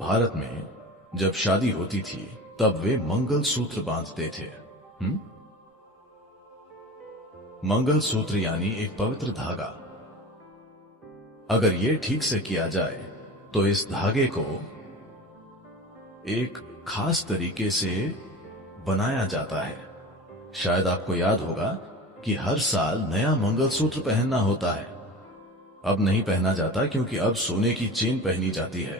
भारत में जब शादी होती थी तब वे मंगल सूत्र बांधते थे। मंगल सूत्र यानी एक पवित्र धागा। अगर ये ठीक से किया जाए तो इस धागे को एक खास तरीके से बनाया जाता है। शायद आपको याद होगा कि हर साल नया मंगलसूत्र पहनना होता है। अब नहीं पहना जाता क्योंकि अब सोने की चेन पहनी जाती है।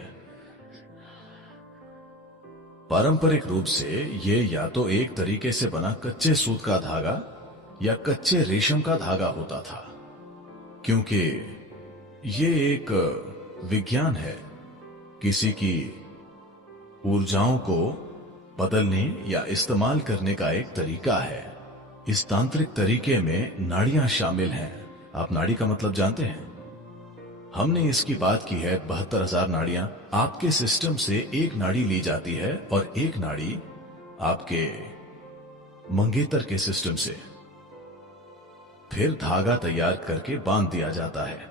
पारंपरिक रूप से ये या तो एक तरीके से बना कच्चे सूत का धागा या कच्चे रेशम का धागा होता था, क्योंकि ये एक विज्ञान है, किसी की ऊर्जाओं को बदलने या इस्तेमाल करने का एक तरीका है। इस तांत्रिक तरीके में नाड़ियां शामिल हैं। आप नाड़ी का मतलब जानते हैं? हमने इसकी बात की है। 72,000 नाड़ियां आपके सिस्टम से एक नाड़ी ली जाती है और एक नाड़ी आपके मंगेतर के सिस्टम से, फिर धागा तैयार करके बांध दिया जाता है।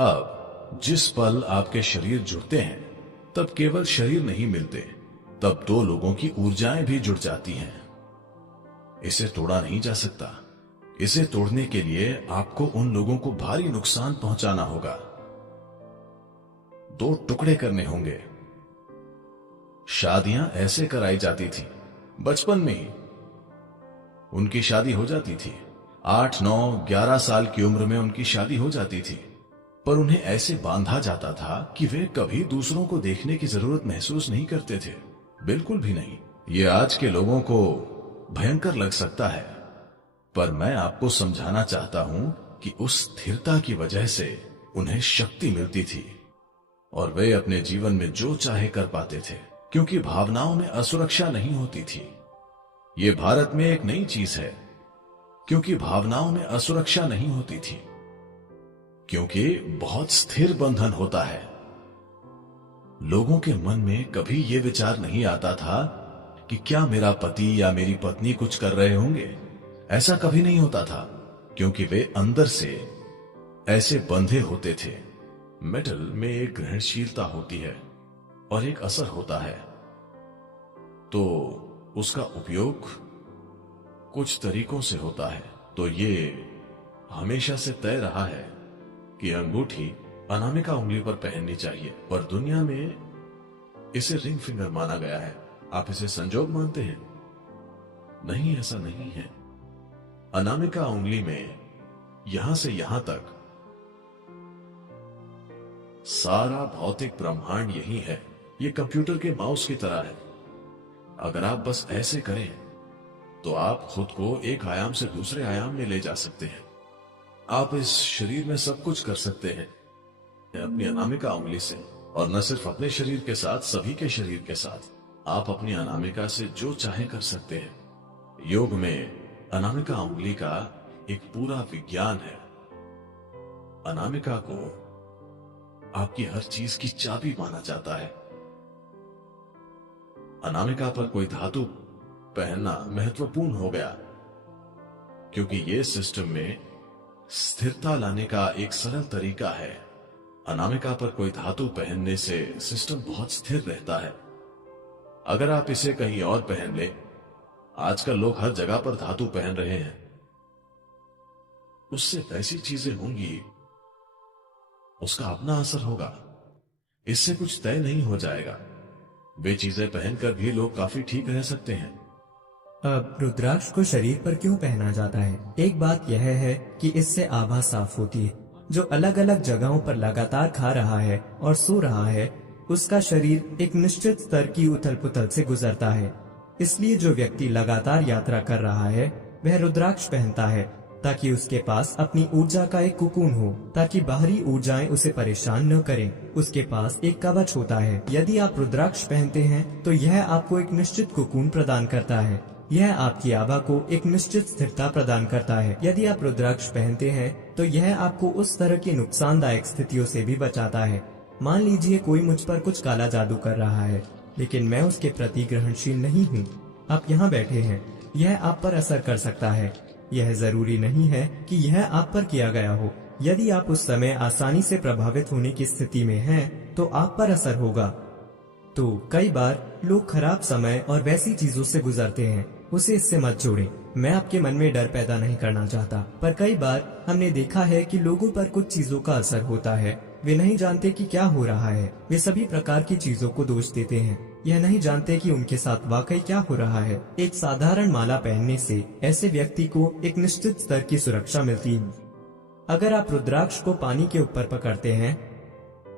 अब जिस पल आपके शरीर जुड़ते हैं तब केवल शरीर नहीं मिलते, तब दो लोगों की ऊर्जाएं भी जुड़ जाती हैं। इसे तोड़ा नहीं जा सकता। इसे तोड़ने के लिए आपको उन लोगों को भारी नुकसान पहुंचाना होगा। 2 टुकड़े करने होंगे। शादियां ऐसे कराई जाती थी। बचपन में ही उनकी शादी हो जाती थी। 8, 9, 11 साल की उम्र में उनकी शादी हो जाती थी, पर उन्हें ऐसे बांधा जाता था कि वे कभी दूसरों को देखने की जरूरत महसूस नहीं करते थे। बिल्कुल भी नहीं। ये आज के लोगों को भयंकर लग सकता है, पर मैं आपको समझाना चाहता हूं कि उस स्थिरता की वजह से उन्हें शक्ति मिलती थी और वे अपने जीवन में जो चाहे कर पाते थे, क्योंकि भावनाओं में असुरक्षा नहीं होती थी। ये भारत में एक नई चीज है, क्योंकि भावनाओं में असुरक्षा नहीं होती थी, क्योंकि बहुत स्थिर बंधन होता है। लोगों के मन में कभी यह विचार नहीं आता था कि क्या मेरा पति या मेरी पत्नी कुछ कर रहे होंगे। ऐसा कभी नहीं होता था, क्योंकि वे अंदर से ऐसे बंधे होते थे। मेटल में एक ग्रहणशीलता होती है और एक असर होता है, तो उसका उपयोग कुछ तरीकों से होता है। तो ये हमेशा से तय रहा है कि अंगूठी अनामिका उंगली पर पहननी चाहिए, पर दुनिया में इसे रिंग फिंगर माना गया है। आप इसे संजोग मानते हैं? नहीं, ऐसा नहीं है। अनामिका उंगली में यहां से यहां तक सारा भौतिक ब्रह्मांड यही है। यह कंप्यूटर के माउस की तरह है। अगर आप बस ऐसे करें तो आप खुद को एक आयाम से दूसरे आयाम में ले जा सकते हैं। आप इस शरीर में सब कुछ कर सकते हैं अपनी अनामिका उंगली से, और न सिर्फ अपने शरीर के साथ, सभी के शरीर के साथ आप अपनी अनामिका से जो चाहे कर सकते हैं। योग में अनामिका उंगली का एक पूरा विज्ञान है। अनामिका को आपकी हर चीज की चाबी माना जाता है। अनामिका पर कोई धातु पहनना महत्वपूर्ण हो गया, क्योंकि यह सिस्टम में स्थिरता लाने का एक सरल तरीका है। अनामिका पर कोई धातु पहनने से सिस्टम बहुत स्थिर रहता है। अगर आप इसे कहीं और पहन ले, आजकल लोग हर जगह पर धातु पहन रहे हैं, उससे ऐसी चीजें होंगी, उसका अपना असर होगा। इससे कुछ तय नहीं हो जाएगा। वे चीजें पहनकर भी लोग काफी ठीक रह सकते हैं। अब रुद्राक्ष को शरीर पर क्यों पहना जाता है? एक बात यह है कि इससे आभा साफ होती है। जो अलग अलग जगहों पर लगातार खा रहा है और सो रहा है, उसका शरीर एक निश्चित स्तर की उथल पुथल से गुजरता है। इसलिए जो व्यक्ति लगातार यात्रा कर रहा है वह रुद्राक्ष पहनता है, ताकि उसके पास अपनी ऊर्जा का एक कुकून हो, ताकि बाहरी ऊर्जाएं उसे परेशान न करें। उसके पास एक कवच होता है। यदि आप रुद्राक्ष पहनते हैं तो यह आपको एक निश्चित कुकून प्रदान करता है। यह आपकी आभा को एक निश्चित स्थिरता प्रदान करता है। यदि आप रुद्राक्ष पहनते हैं तो यह आपको उस तरह की नुकसानदायक स्थितियों से भी बचाता है। मान लीजिए कोई मुझ पर कुछ काला जादू कर रहा है, लेकिन मैं उसके प्रति ग्रहणशील नहीं हूँ। आप यहाँ बैठे हैं, यह आप पर असर कर सकता है। यह जरूरी नहीं है कि यह आप पर किया गया हो। यदि आप उस समय आसानी से प्रभावित होने की स्थिति में हैं, तो आप पर असर होगा। तो कई बार लोग खराब समय और वैसी चीजों से गुजरते हैं, उसे इससे मत जोड़ें। मैं आपके मन में डर पैदा नहीं करना चाहता, पर कई बार हमने देखा है कि लोगों पर कुछ चीजों का असर होता है। वे नहीं जानते कि क्या हो रहा है, वे सभी प्रकार की चीजों को दोष देते हैं, यह नहीं जानते कि उनके साथ वाकई क्या हो रहा है। एक साधारण माला पहनने से ऐसे व्यक्ति को एक निश्चित स्तर की सुरक्षा मिलती है। अगर आप रुद्राक्ष को पानी के ऊपर पकड़ते हैं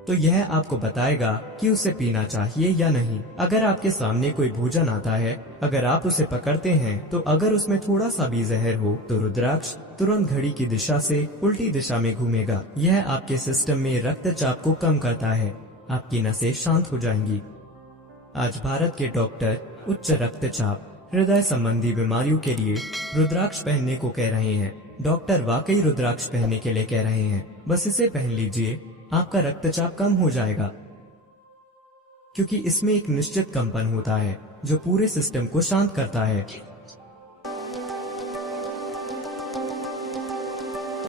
तो यह आपको बताएगा कि उसे पीना चाहिए या नहीं। अगर आपके सामने कोई भोजन आता है, अगर आप उसे पकड़ते हैं तो अगर उसमें थोड़ा सा भी जहर हो तो रुद्राक्ष तुरंत घड़ी की दिशा से उल्टी दिशा में घूमेगा। यह आपके सिस्टम में रक्तचाप को कम करता है, आपकी नसें शांत हो जाएंगी। आज भारत के डॉक्टर उच्च रक्तचाप, हृदय संबंधी बीमारियों के लिए रुद्राक्ष पहनने को कह रहे हैं। डॉक्टर वाकई रुद्राक्ष पहनने के लिए कह रहे हैं। बस इसे पहन लीजिए, आपका रक्तचाप कम हो जाएगा, क्योंकि इसमें एक निश्चित कंपन होता है जो पूरे सिस्टम को शांत करता है।